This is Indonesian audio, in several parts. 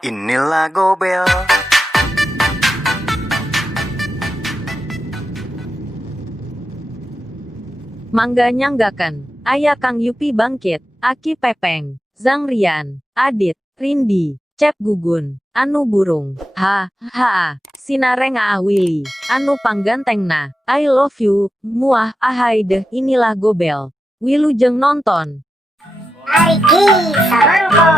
Inilah Gobel. Mangga nyanggaken. Aya Kang Yupi bangkit. Aki Pepeng. Zhang Rian. Adit. Rindi. Cep Gugun. Anu burung. Sinareng Willy. Anu panggantengna. I love you. Muah ahai deh inilah Gobel. Wilujeng nonton. Ariki Samangko.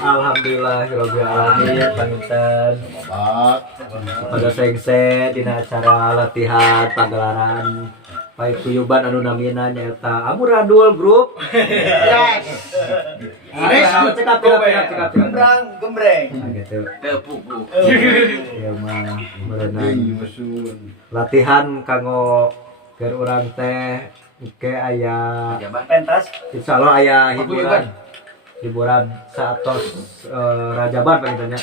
Alhamdulillahirabbil alamin panginten pada sengse dina acara latihan pagelaran Paikuyuban anu namina nyaeta Amuradul Group. Yes. Cekap. Gembreng. Nah, gitu. Tepuku. Ya mah berenang latihan kanggo keur urang teh ke aya Pentas. insyaallah aya hiburan saatos Rajaban pangitanya.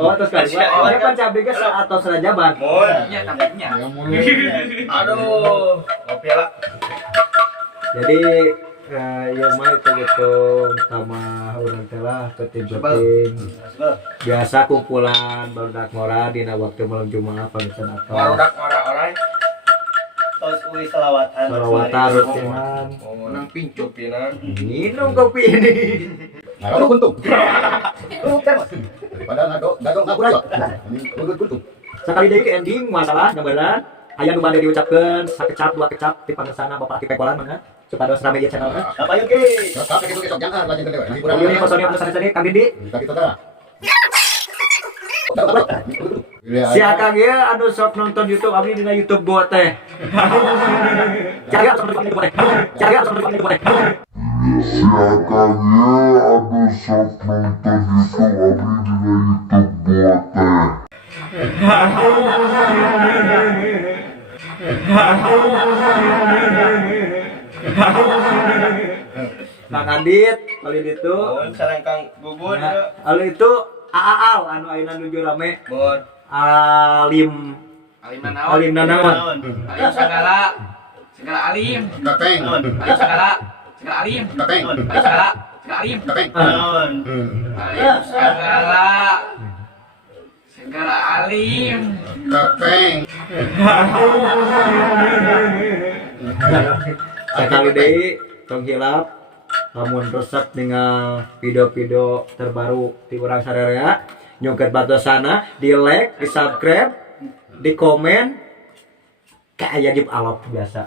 Oh, terus kan. Oh, kan cabe ge saatos Rajaban. Iya, tampaknya. Aduh. Kopi lah. Jadi ya mah itu gitu sama urang teh lah penting biasa kumpulan barudak ngora dina waktu malam Jumat pangitana atau Barudak orang. Tos uwi selawatan. salawatan rutinan. Nang pincu pina. Minum kopi ini. Nah, kalau kuntung. Bukan, Mas. Daripada dagang ngapura. Ini kuntung. Sekali deui ke ending masalah gambaran aya nu bade diucapkeun sakecap dua kecap ti pangersana Bapak Ki Pekolan mangga supados rame ieu channel na. Apa yuk, Ki? Tapi itu besok jangan lanjut ke dewe. Nah, Ini personil anu sare-sare Kang Didi. kita tara. Si Akang ieu anu sok nonton YouTube abdi dina YouTube gua teh. Jaga sok nonton YouTube teh. Jaga sok nonton YouTube teh. Siakanya ada sok nonton YouTube abdi dina YouTube buat teh. Kang Adit, kali itu. Sareng Kang Bubun. Lalu itu Aaal anu ayeuna nuju rame. Bun. Alim Alim nanaon? naon? Alim segala alim. Kapeng. Alim segala alim. Kapeng. Alim segala alim. Kapeng. Naon? Alim segala alim. Kapeng. Sekali deui tong hilap lamun resep dengan video-video terbaru di urang sadaya nyungkeun batosana di like, di subscribe, di komen kayak give alot biasa.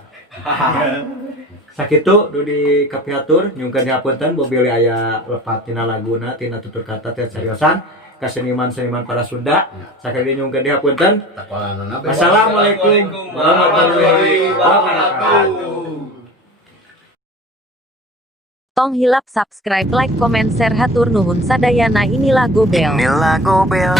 Sakitu du di kapiatur nyungkeun dihapunten bobil aya lepat tina laguna tina tutur kata teh seriosan ka seniman-seniman para Sunda. Sakali nyungkeun dihapunten. Takwalanana. Assalamualaikum warahmatullahi wabarakatuh. Tong hilap subscribe like comment share hatur nuhun sadayana inilah Gobel. Inilah Gobel.